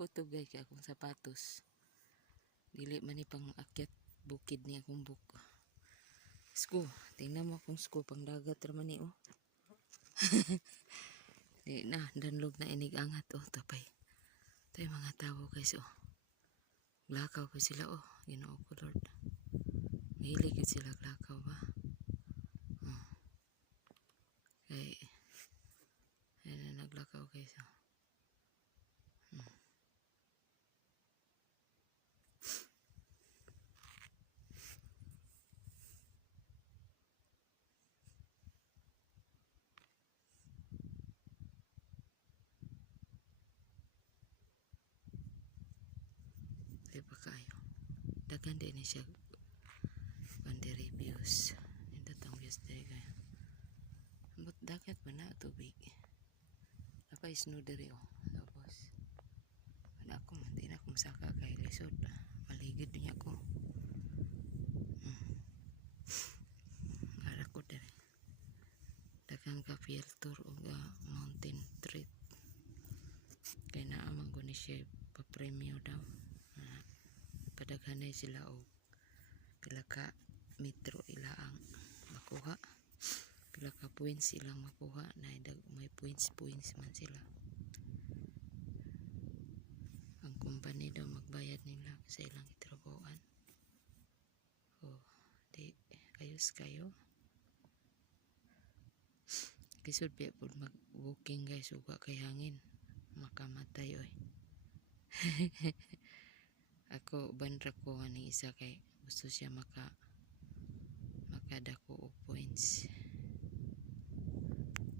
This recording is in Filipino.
to guys kay akong sapatos. Dili man ni pang akyat bukid ni akong buko. Sko, tingnan mo akong sko pang dagat raman ni oh. Di na, danlog na inig angat oh, tapay. Yung mga tao guys oh. Lakaw ko sila oh, ginoo ko Lord. Mahilig yun sila lakaw ba? Oh. Kay, ayun na naglakaw guys oh. Di ba kayo? Dagan din ni siya pandi reviews. Ito tang views diri kayo. But dagat ba na tubig? Apa isno diri oh. Tapos wala ako man din akong saka kay lisod. Maligid niya ko. Hmm. Ara ko diri. Dagang ka filter o mountain trip. Kaya naamang ko ni siya pa-premium daw. Padaghanay sila og pila ka metro ilaang makuha. Pila ka points ilang makuha. Na may points points man sila. Ang company daw magbayad nila sa ilang itrabuhan oh di ayos kayo. Kisod pa po mag booking guys. Uga kay hangin makamatay oy ako bandra ko ani isa kay gusto siya maka makadako og points